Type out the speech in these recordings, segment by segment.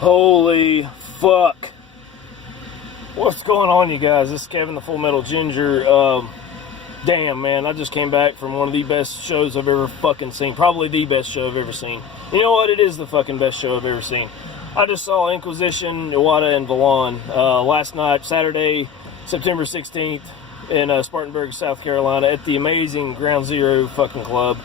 Holy fuck. What's going on, you guys? This is Kevin the Full Metal Ginger. Damn, man, I just came back from one of the best shows I've ever fucking seen. Probably the best show I've ever seen. You know what? It is the fucking best show I've ever seen. I just saw Inquisition, UADA, and Volahn last night, Saturday, September 16th, in Spartanburg, South Carolina, at the amazing Groundzero fucking club.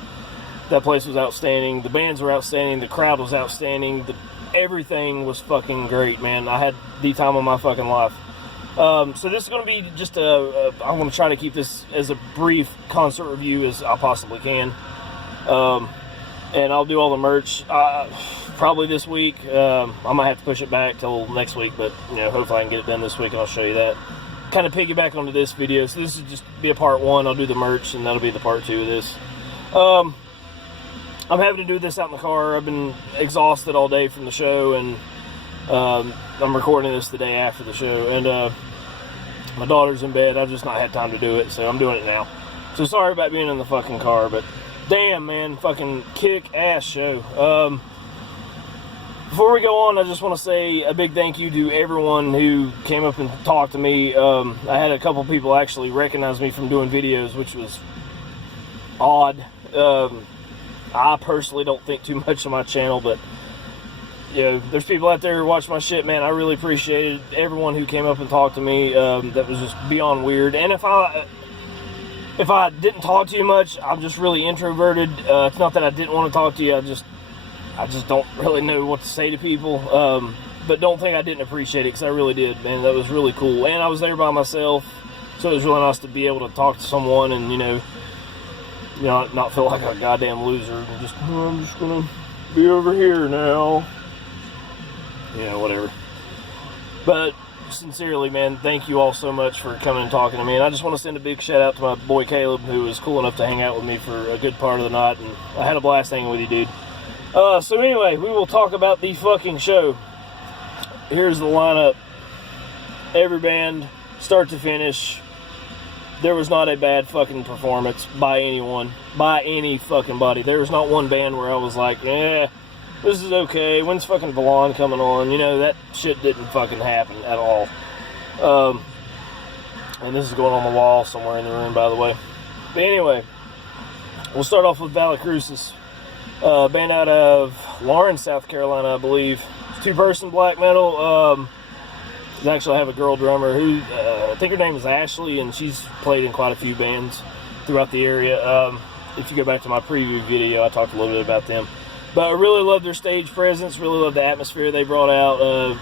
That place was outstanding. The bands were outstanding. The crowd was outstanding. Everything was fucking great, man. I had the time of my fucking life. So this is going to be just I'm going to try to keep this as a brief concert review as I possibly can. And I'll do all the merch probably this week. I might have to push it back till next week, but you know, hopefully I can get it done this week and I'll show you that. Kind of piggyback onto this video. So this is just be a part one. I'll do the merch and that'll be the part two of this. I'm having to do this out in the car. I've been exhausted all day from the show, and I'm recording this the day after the show, and my daughter's in bed. I've just not had time to do it, so I'm doing it now. So sorry about being in the fucking car, but damn, man, fucking kick-ass show. Before we go on, I just want to say a big thank you to everyone who came up and talked to me. I had a couple people actually recognize me from doing videos, which was odd. I personally don't think too much of my channel, but you know, there's people out there who watch my shit, man. I really appreciated everyone who came up and talked to me. That was just beyond weird. And if I didn't talk to you much, I'm just really introverted. It's not that I didn't want to talk to you. I just don't really know what to say to people. But don't think I didn't appreciate it, because I really did, man. That was really cool. And I was there by myself, so it was really nice to be able to talk to someone and, you know, not feel like a goddamn loser. I'm just gonna be over here now. You know, whatever. But sincerely, man, thank you all so much for coming and talking to me. And I just want to send a big shout out to my boy Caleb, who was cool enough to hang out with me for a good part of the night. And I had a blast hanging with you, dude. So anyway, we will talk about the fucking show. Here's the lineup. Every band, start to finish. There was not a bad fucking performance by anyone, by any fucking body. There was not one band where I was like, this is okay. When's fucking Volahn coming on? You know, that shit didn't fucking happen at all. And this is going on the wall somewhere in the room, by the way. But anyway, we'll start off with Valle Crucis. Band out of Lawrence, South Carolina, I believe. It's two-person black metal. They actually have a girl drummer who, I think her name is Ashley, and she's played in quite a few bands throughout the area. If you go back to my preview video, I talked a little bit about them. But I really love their stage presence, really love the atmosphere they brought out.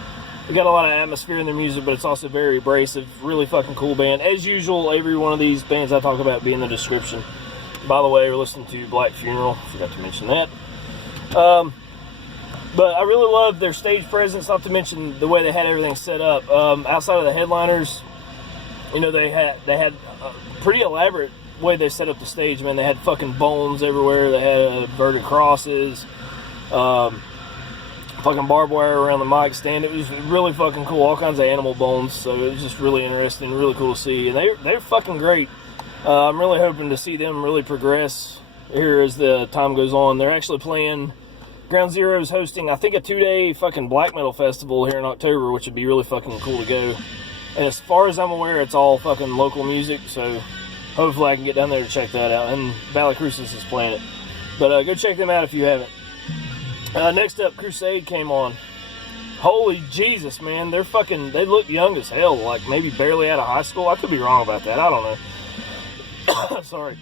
They got a lot of atmosphere in their music, but it's also very abrasive, really fucking cool band. As usual, every one of these bands I talk about be in the description. By the way, we're listening to Black Funeral, forgot to mention that. But I really love their stage presence, not to mention the way they had everything set up. Outside of the headliners, you know, they had a pretty elaborate way they set up the stage, man. They had fucking bones everywhere. They had inverted crosses, fucking barbed wire around the mic stand. It was really fucking cool. All kinds of animal bones, so it was just really interesting, really cool to see. And they're fucking great. I'm really hoping to see them really progress here as the time goes on. They're actually playing... Groundzero is hosting, I think, a 2-day fucking black metal festival here in October, which would be really fucking cool to go. And as far as I'm aware, it's all fucking local music, so hopefully I can get down there to check that out. And Valle Crucis is playing it. But go check them out if you haven't. Next up, Crusade came on. Holy Jesus, man. They look young as hell, like maybe barely out of high school. I could be wrong about that. I don't know. Sorry.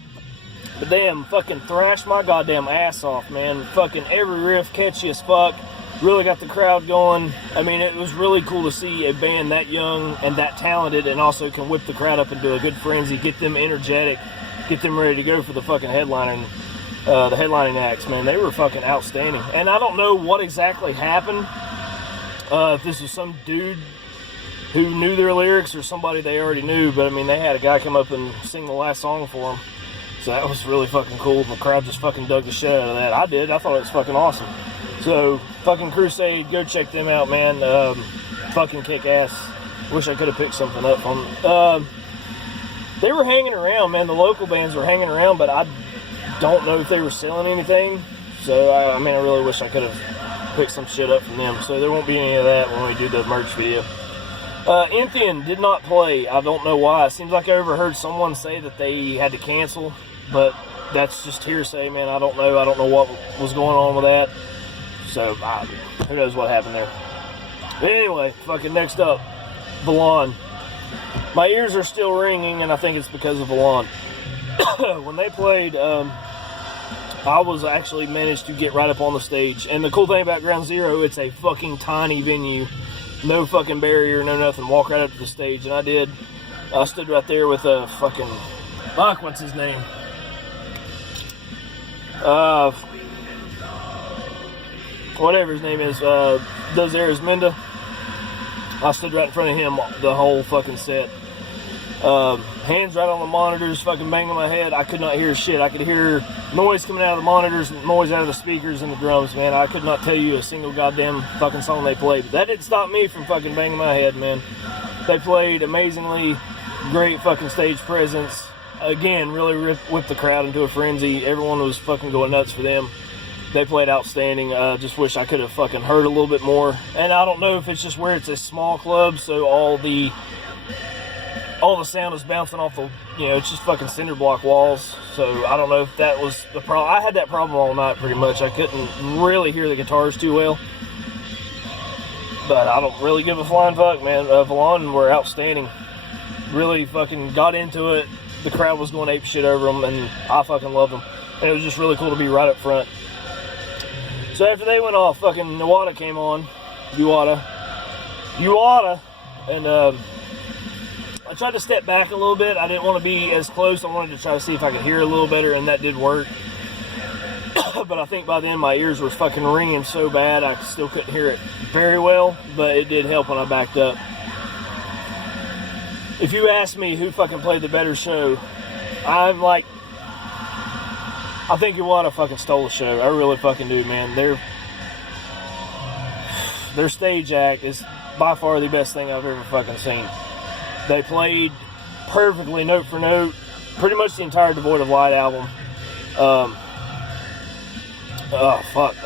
But damn, fucking thrashed my goddamn ass off, man. Fucking every riff catchy as fuck. Really got the crowd going. I mean, it was really cool to see a band that young and that talented, and also can whip the crowd up into a good frenzy, get them energetic, get them ready to go for the fucking headlining acts, man. They were fucking outstanding. And I don't know what exactly happened. If this was some dude who knew their lyrics or somebody they already knew, but I mean, they had a guy come up and sing the last song for them. So that was really fucking cool. The crowd just fucking dug the shit out of that. I did. I thought it was fucking awesome. So, fucking Crusade, go check them out, man. Fucking kick ass. Wish I could have picked something up on them. They were hanging around, man. The local bands were hanging around, but I don't know if they were selling anything. So, I mean, I really wish I could have pick some shit up from them. So there won't be any of that when we do the merch video. Inthian did not play. I don't know why. It seems like I overheard someone say that they had to cancel, but that's just hearsay, man. I don't know. I don't know what was going on with that. So, who knows what happened there. But anyway, fucking next up, Volahn. My ears are still ringing, and I think it's because of Volahn. When they played, I was actually managed to get right up on the stage. And the cool thing about Groundzero, it's a fucking tiny venue. No fucking barrier, no nothing. Walk right up to the stage, and I did. I stood right there with a fucking... Fuck, what's his name? Whatever his name is, does Arizmenda. I stood right in front of him the whole fucking set. Hands right on the monitors, fucking banging my head. I could not hear shit. I could hear noise coming out of the monitors, noise out of the speakers and the drums, man. I could not tell you a single goddamn fucking song they played. But that didn't stop me from fucking banging my head, man. They played amazingly. Great fucking stage presence. Again, really whipped the crowd into a frenzy. Everyone was fucking going nuts for them. They played outstanding. Just wish I could have fucking heard a little bit more. And I don't know if it's just where it's a small club, so all the sound is bouncing off the, it's just fucking cinder block walls. So I don't know if that was the problem. I had that problem all night pretty much. I couldn't really hear the guitars too well. But I don't really give a flying fuck, man. Volahn were outstanding. Really fucking got into it. The crowd was going ape shit over them, and I fucking loved them. And it was just really cool to be right up front. So after they went off, fucking UADA came on. UADA. And I tried to step back a little bit. I didn't want to be as close. I wanted to try to see if I could hear a little better, and that did work. But I think by then my ears were fucking ringing so bad I still couldn't hear it very well, but it did help when I backed up. If you ask me who fucking played the better show, I think UADA fucking stole the show. I really fucking do, man. Their stage act is by far the best thing I've ever fucking seen. They played perfectly, note for note, pretty much the entire Devoid of Light album.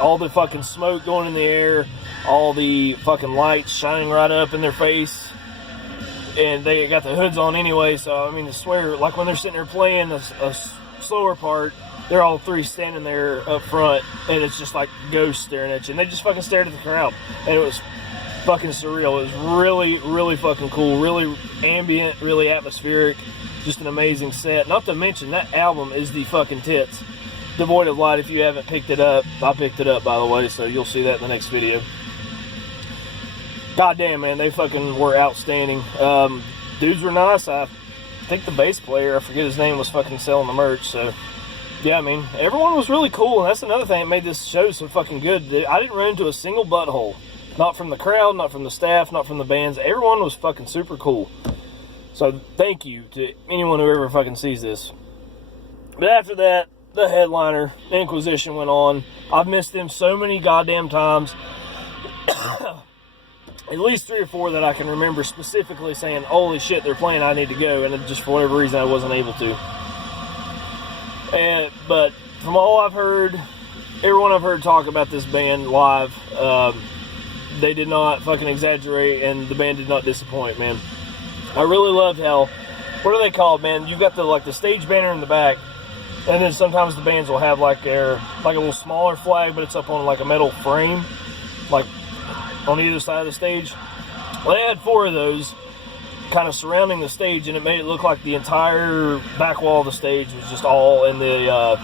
All the fucking smoke going in the air, all the fucking lights shining right up in their face. And they got the hoods on anyway, so I mean, I swear, like when they're sitting there playing a slower part, they're all three standing there up front, and it's just like ghosts staring at you. And they just fucking stared at the crowd, and it was fucking surreal. It was really, really fucking cool, really ambient, really atmospheric, just an amazing set. Not to mention, that album is the fucking tits. Devoid of Light, if you haven't picked it up, I picked it up, by the way, so you'll see that in the next video. God damn, man, they fucking were outstanding. Dudes were nice. I think the bass player, I forget his name, was fucking selling the merch, so yeah, I mean, everyone was really cool, and that's another thing that made this show so fucking good. I didn't run into a single butthole. Not from the crowd, not from the staff, not from the bands. Everyone was fucking super cool. So thank you to anyone who ever fucking sees this. But after that, the headliner, Inquisition, went on. I've missed them so many goddamn times. At least 3 or 4 that I can remember specifically saying, holy shit, they're playing, I need to go. And just for whatever reason, I wasn't able to. But from all I've heard, everyone I've heard talk about this band live, they did not fucking exaggerate, and the band did not disappoint, man. I really loved how, what are they called, man? You've got the stage banner in the back, and then sometimes the bands will have like a little smaller flag, but it's up on like a metal frame, like on either side of the stage. Well, they had 4 of those kind of surrounding the stage, and it made it look like the entire back wall of the stage was just all in the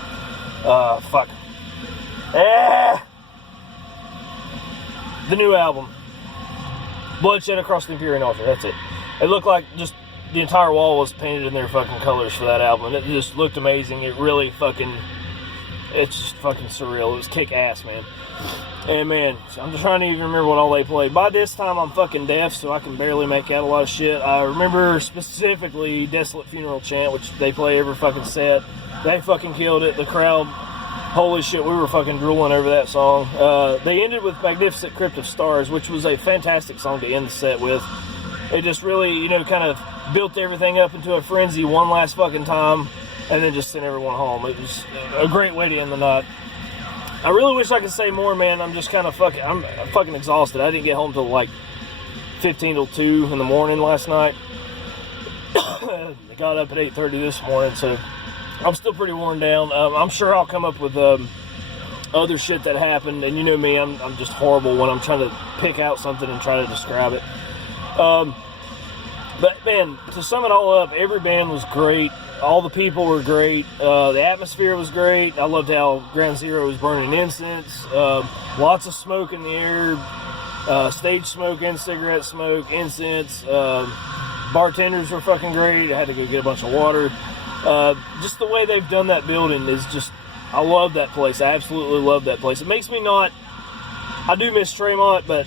the new album, Bloodshed Across the Imperial Altar. That's it. It looked like just the entire wall was painted in their fucking colors for that album, and it just looked amazing. It really fucking, it's just fucking surreal. It was kick ass, man. And man, I'm just trying to even remember what all they played. By this time, I'm fucking deaf, so I can barely make out a lot of shit. I remember specifically Desolate Funeral Chant, which they play every fucking set. They fucking killed it. The crowd, holy shit, we were fucking drooling over that song. They ended with Magnificent Crypt of Stars, which was a fantastic song to end the set with. It just really, kind of built everything up into a frenzy one last fucking time, and then just sent everyone home. It was a great way to end the night. I really wish I could say more, man. I'm just kind of I'm fucking exhausted. I didn't get home till like 15 till 2 in the morning last night. I got up at 8:30 this morning, so I'm still pretty worn down. I'm sure I'll come up with other shit that happened, and you know me, I'm just horrible when I'm trying to pick out something and try to describe it. But man, to sum it all up, every band was great. All the people were great. The atmosphere was great. I loved how Groundzero was burning incense. Lots of smoke in the air. Stage smoke and cigarette smoke, incense. Bartenders were fucking great. I had to go get a bunch of water. Just the way they've done that building is just, I love that place. I absolutely love that place. It makes me not, I do miss Tremont, but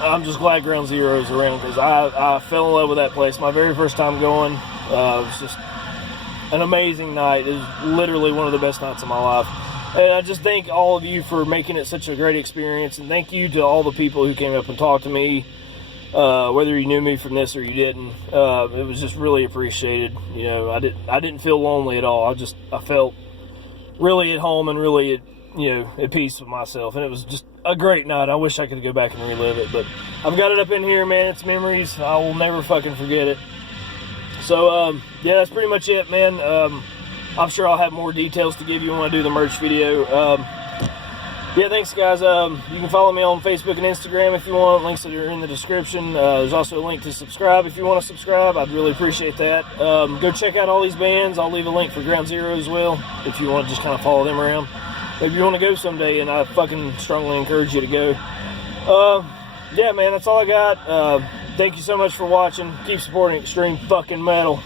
I'm just glad Groundzero is around because I fell in love with that place. My very first time going, it was just an amazing night. It was literally one of the best nights of my life. And I just thank all of you for making it such a great experience. And thank you to all the people who came up and talked to me, whether you knew me from this or you didn't. It was just really appreciated. You know, I didn't feel lonely at all. I felt really at home and really at peace with myself. And it was just a great night. I wish I could go back and relive it, but I've got it up in here, man. It's memories. I will never fucking forget it. So, yeah, that's pretty much it, man. I'm sure I'll have more details to give you when I do the merch video. Yeah, thanks, guys. You can follow me on Facebook and Instagram if you want. Links are in the description. There's also a link to subscribe if you want to subscribe. I'd really appreciate that. Go check out all these bands. I'll leave a link for Groundzero as well if you want to just kind of follow them around. Maybe you want to go someday, and I fucking strongly encourage you to go. Yeah, man, that's all I got. Thank you so much for watching. Keep supporting extreme fucking metal.